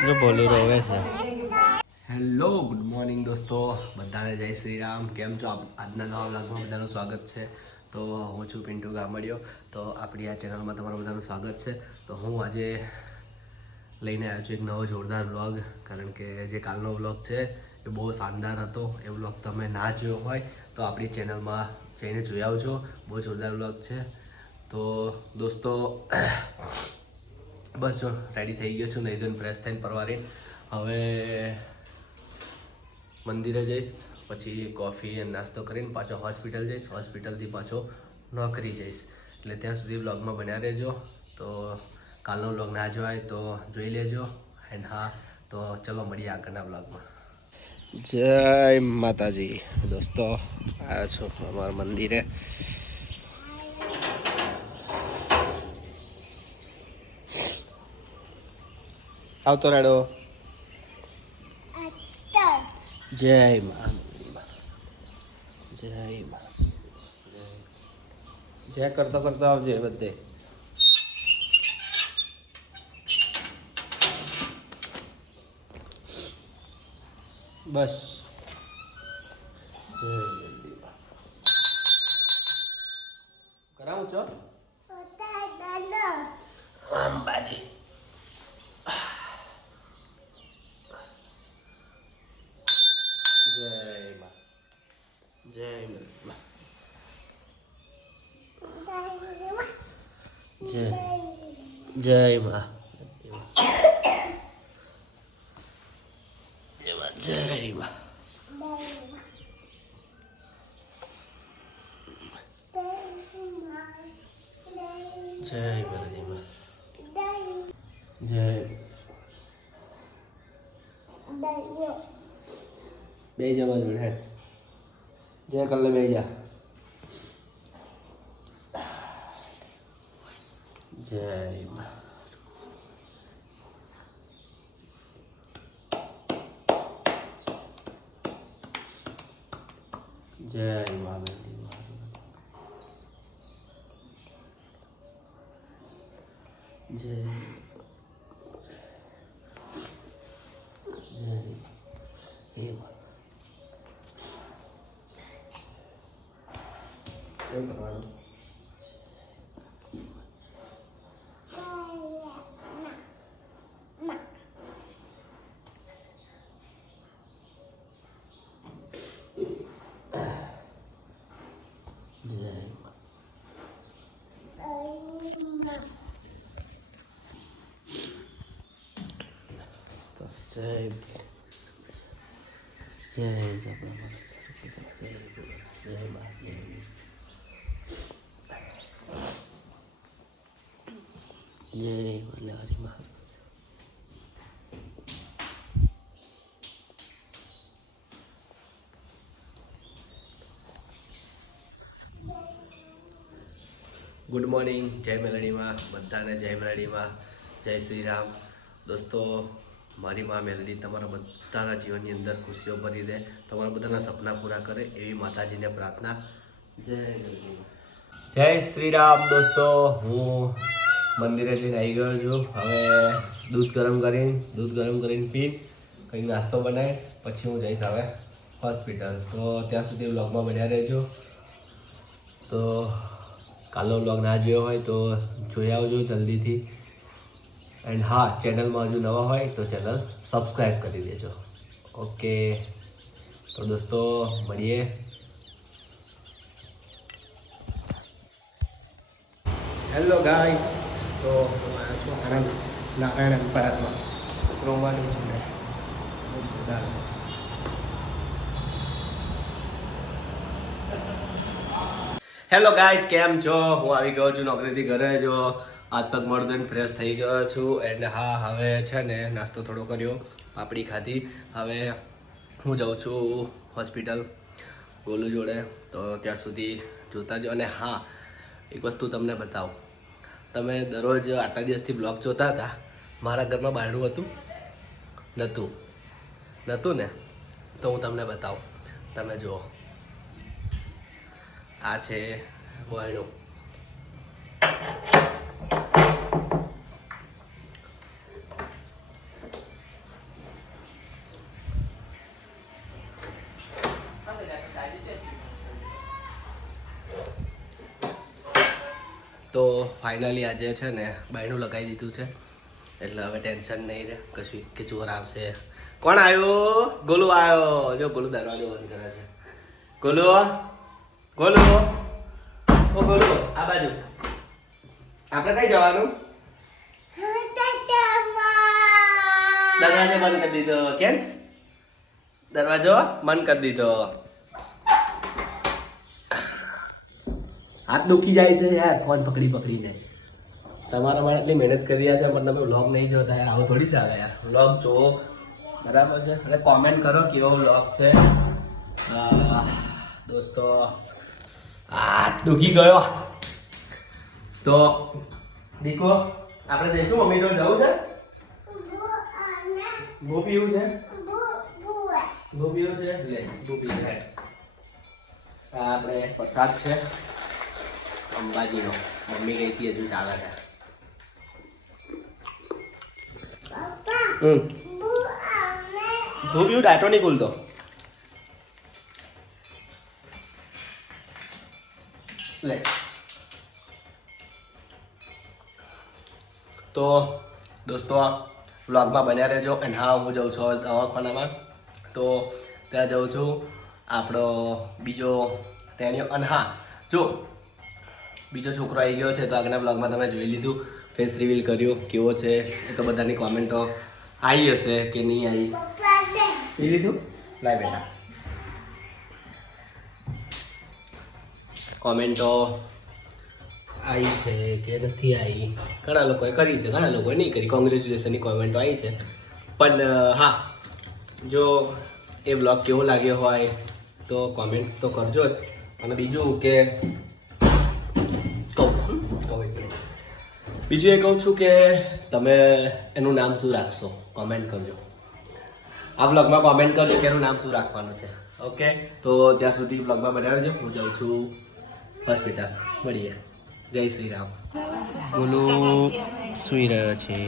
જો બોલું આવે છે. હેલો, ગુડ મોર્નિંગ દોસ્તો. બધાને જય શ્રી રામ. કેમ છો આજના નવા વ્લોગમાં બધાનું સ્વાગત છે. તો હું છું પિન્ટુ ગામડિયો. તો આપણી આ ચેનલમાં તમારું બધાનું સ્વાગત છે. તો હું આજે લઈને આવ્યો છું એક નવો જોરદાર વ્લોગ, કારણ કે જે કાલનો વ્લોગ છે એ બહુ શાનદાર હતો. એ વ્લોગ તમે ના જોયો હોય તો આપણી ચેનલમાં જઈને જોઈ આવજો. બહુ જોરદાર વ્લોગ છે. તો દોસ્તો બસ જો રેડી થઈ ગયો છું નહીં ફ્રેશ થઈને પરવારે હવે મંદિરે જઈશ, પછી કોફી નાસ્તો કરીને પાછો હોસ્પિટલ જઈશ. હોસ્પિટલથી પાછો નોકરી જઈશ. એટલે ત્યાં સુધી બ્લોગમાં બન્યા રહેજો. તો કાલનો વ્લોગ ના જોવાય તો જોઈ લેજો. એન્ડ હા, તો ચલો મળીએ આગળના બ્લોગમાં જય માતાજી. દોસ્તો આવ્યો છું અમારા મંદિરે. આવતો રાડો. જય મા જય મા જય કરતો કરતો આવજે બધે. બસ. જય અંબિકા. કરાવું છો અંબાજી જય મા જય મા જય જય મા જય મા જય મા જય માતાજી મા જય બે જવા જોડે હેડ જય કલ્લે બે જા જય જય જય જય હે મા કેમ કરવાનું જય મા તો જય જગન્નાથ જય મા જય જય મલ્હારી મા ગુડ મોર્નિંગ, જય મેલડીમાં, બધાને જય મેલડીમાં, જય શ્રી રામ દોસ્તો મારી મા મેલડી તમારા બધાના જીવનની અંદર ખુશીઓ ભરી દે, તમારા બધાના સપના પૂરા કરે એવી માતાજીને પ્રાર્થના. જય જય શ્રી રામ દોસ્તો, હું મંદિરે જઈને આવી ગયો છું. હવે દૂધ ગરમ કરીને, દૂધ ગરમ કરીને પી કંઈક નાસ્તો બનાવી પછી હું જઈશ હવે હોસ્પિટલ. તો ત્યાં સુધી વ્લોગમાં બન્યા રહેજો. તો કાલનો વ્લોગ ના જોયો હોય તો જોઈ આવજો જલ્દીથી. એન્ડ હા ચેનલમાં હજુ નવા હોય તો ચેનલ સબસ્ક્રાઈબ કરી દેજો. ઓકે તો દોસ્તો મળીએ. હેલો ગાઈસ તો હું આવ્યો છું આણંદ નારાયણ એમ્પાયરમાં ક્રોમવાડી છું ને. બહુ જોરદાર હેલો ગાઈસ કેમ છો? હું આવી ગયો છું નોકરીથી ઘરે જો. હાથ પગ મળ ફ્રેશ થઈ ગયો છું એન્ડ હા, હવે છે ને નાસ્તો થોડો કર્યો, પાપડી ખાધી. હવે હું જાઉં છું હોસ્પિટલ ગોલુ જોડે. તો ત્યાં સુધી જોતા જ અને હા, એક વસ્તુ તમને બતાવું. તમે દરરોજ આટલા દિવસથી બ્લોગ જોતા હતા? મારા ઘરમાં બારણું હતું? નહોતું નહોતું ને? તો હું તમને બતાવું. તમે જુઓ. આ છે વળણું તો ફાઇનલી આજે છે ને બાયણું લગાવી દીધું છે. એટલે હવે ટેન્શન નહીં રહે, કશું કે ચોર આવશે. કોણ આવ્યો? ગોલુ આવ્યો. જો ગોલુ દરવાજો બંધ કરે છે. ગોલુ? ગોલુ? ઓ ગોલુ, આ બાજુ. આપણે કઈ જવાનું? દરવાજો બંધ કરી દીધો. કેમ? દરવાજો બંધ કરી દીધો. હાથ દુખી જાય છે યાર, ફોન પકડી પકડીને. તમારા માટે એટલી મહેનત કરી રહ્યા છે, પણ તમે વ્લોગ નહીં જોતા યાર, આવું થોડી ચાલે યાર. વ્લોગ જુઓ. બરાબર છે? અને કોમેન્ટ કરો કેવો વ્લોગ છે. દોસ્તો, હાથ દુખી ગયો. તો, દીકો, આપણે જઈશું મમ્મી જોડે જવું છે? ભૂ પીવું છે? ભૂ પીવું છે? લે ભૂ પી આપણે પ્રસાદ છે. અંબાજીનો. મમ્મી ગઈ હતી હજુ ચાલે છે. હમ. પીવું ડાટો નહીં ભૂલતો. લે. તો દોસ્તો વ્લોગમાં બન્યા રહેજો અને હા, હું જાઉં છું દવાખાનામાં. તો ત્યાં જાઉં છું. આપણો બીજો તેની અને હા, જો બીજો છોકરો આવી ગયો છે તો આગળના બ્લોગમાં તમે જોઈ લીધું. ફેસ રિવીલ કર્યું. કેવો છે? એ તો બધાની કોમેન્ટો આવી હશે કે નહીં આવી પી લીધું? લાય બેટા. કોમેન્ટો આવી છે કે નથી આવી ઘણા લોકોએ કરી છે, ઘણા લોકોએ નહીં કરી. કોંગ્રેચ્યુલેશનની કોમેન્ટો આવી છે. પણ હા, જો એ બ્લોગ કેવો લાગ્યો હોય તો કોમેન્ટ તો કરજો જ. અને બીજું કે બીજું એ કહું છું કે તમે એનું નામ શું રાખશો? કોમેન્ટ કરજો. આ બ્લોગમાં કોમેન્ટ કરજો કે એનું નામ શું રાખવાનું છે. ઓકે તો ત્યાં સુધી બ્લોગમાં બનાવજો હું જાઉં છું હોસ્પિટલ મળીએ. જય શ્રી રામ. બોલો સુઈ રહ્યો છે?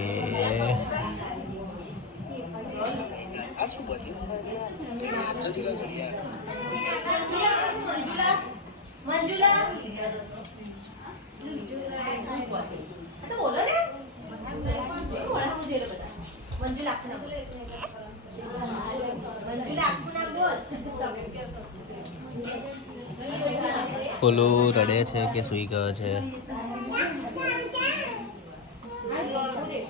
બોલો રડે છે કે સુઈ ગયો છે?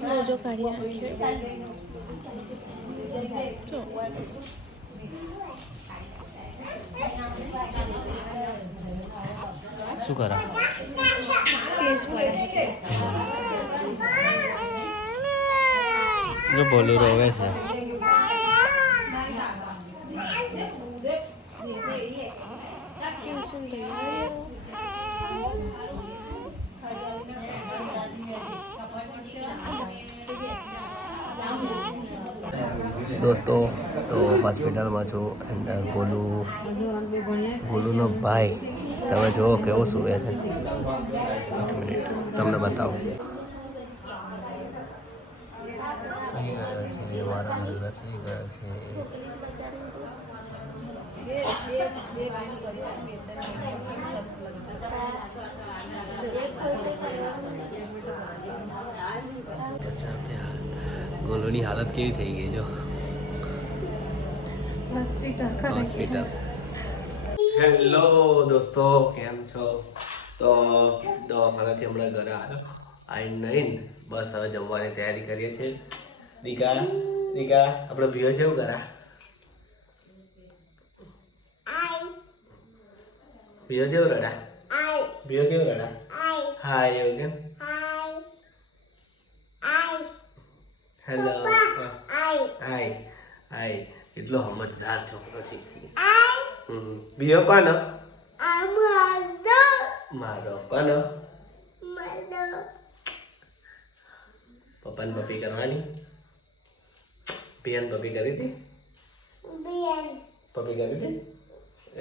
મોજો કાઢી નાખ્યો જો. શું કરે? જો બોલું રોવે છે. દોસ્તો તો હોસ્પિટલમાં છું એન્ડ ગોલુ ગોલુનો ભાઈ તમે જુઓ કેવો સૂવે છે. એક તમને બતાવો. સુઈ ગયા છે વારંવાર સુઈ ગયો છે. ગોલોની હાલત કેવી થઈ ગઈ જો હોસ્પિટલ હોસ્પિટલ હેલો દોસ્તો કેમ છો? તો દવાખાનાથી હમણાં ઘરે આવ્યો. આઈ નહીં બસ હવે જમવાની તૈયારી કરીએ છીએ. દીકા દીકા આપણે ભીઓ જેવું કરા? ભીઓ જેવું રડા? ભીઓ કેવું રડા? હાય એવું કેમ? હેલો હાય હાય કેટલો સમજદાર છોકરો છે. બીજો કોનો મારો કોનો પપ્પાને પપ્પી કરવાની પિયાન પપ્પી કરી હતી પપ્પી કરી હતી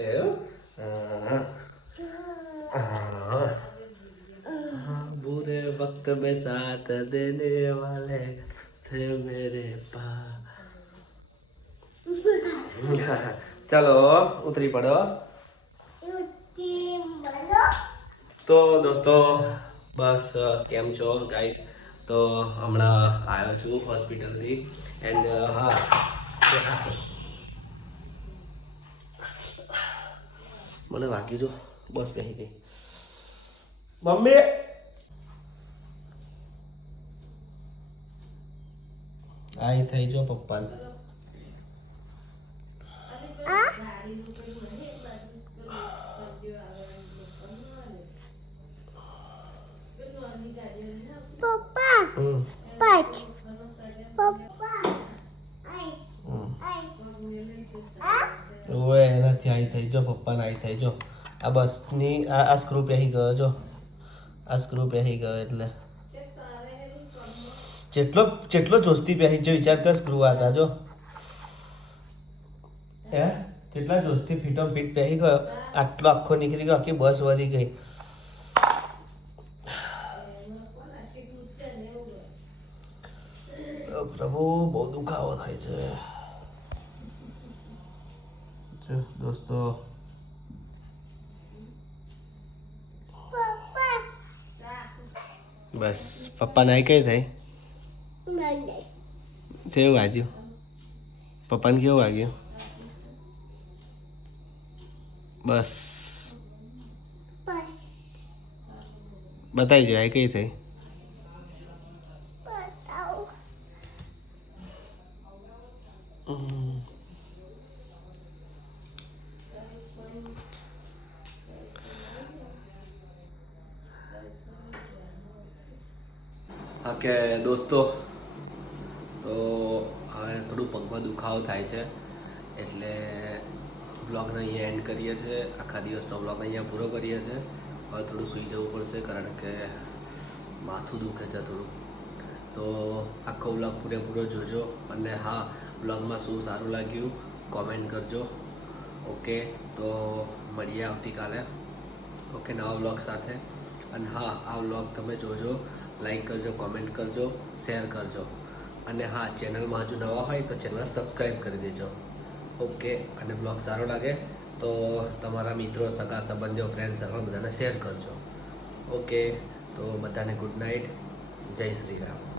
એવું હા. હા. बुरे वक्त में साथ देने वाले थे मेरे पास ચલો, ઉતરી પડો. તો દોસ્તો, બસ કેમ છો ગાઈસ તો હમણાં આવ્યો છું હોસ્પિટલથી. એન્ડ હા. મને વાગ્યું જો, બસ બેસી ગઈ. મમ્મી! આઈ થઈ જો પપ્પા પપ્પા હમ પચ પપ્પા હમ આ ઓએ એનાથી આઈ થઈ જો પપ્પાને આઈ થઈ જો આ બસની આ આ સ્ક્રૂ પહેરી ગયો જો આ સ્ક્રૂ પહેરી ગયો એટલે. જેટલો જેટલો જોસ્તી પહેરી જો વિચાર કર સ્ક્રૂ હતા જો. હે? જેટલા જોશથી ફીટો ફીટ પહેરી ગયો. આટલો આખો નીકળી ગયો આખી બસ વળી ગઈ. પ્રભુ બહુ દુખાવો થાય છે. દોસ્તો. બસ પપ્પા નાઈ કઈ થઈ? મને કેવું વાગ્યું? પપ્પાને કેવું વાગ્યું? બસ. બસ. બતાવી જાય કઈ થઈ? ઓકે દોસ્તો તો હવે થોડું પગમાં દુખાવો થાય છે એટલે બ્લોગને અહીંયા એન્ડ કરીએ છીએ. આખા દિવસનો બ્લોગ અહીંયા પૂરો કરીએ છીએ. હવે થોડું સૂઈ જવું પડશે કારણ કે માથું દુખે છે થોડું. તો આખો બ્લોગ પૂરેપૂરો જોજો અને હા બ્લોગમાં શું સારું લાગ્યું કોમેન્ટ કરજો. ઓકે તો મળીએ આવતીકાલે. ઓકે નવા બ્લોગ સાથે. અને હા, આ બ્લોગ તમે જોજો લાઈક કરજો કોમેન્ટ કરજો શેર કરજો. અને હા ચેનલમાં હજુ નવા હોય તો ચેનલ સબસ્ક્રાઈબ કરી દેજો. ઓકે, અને બ્લોગ સારો લાગે તો તમારા મિત્રો, સગા, સંબંધીઓ ફ્રેન્ડ સર્કલ બધાને શેર કરજો. ઓકે, તો બધાને ગુડ નાઇટ જય શ્રી રામ.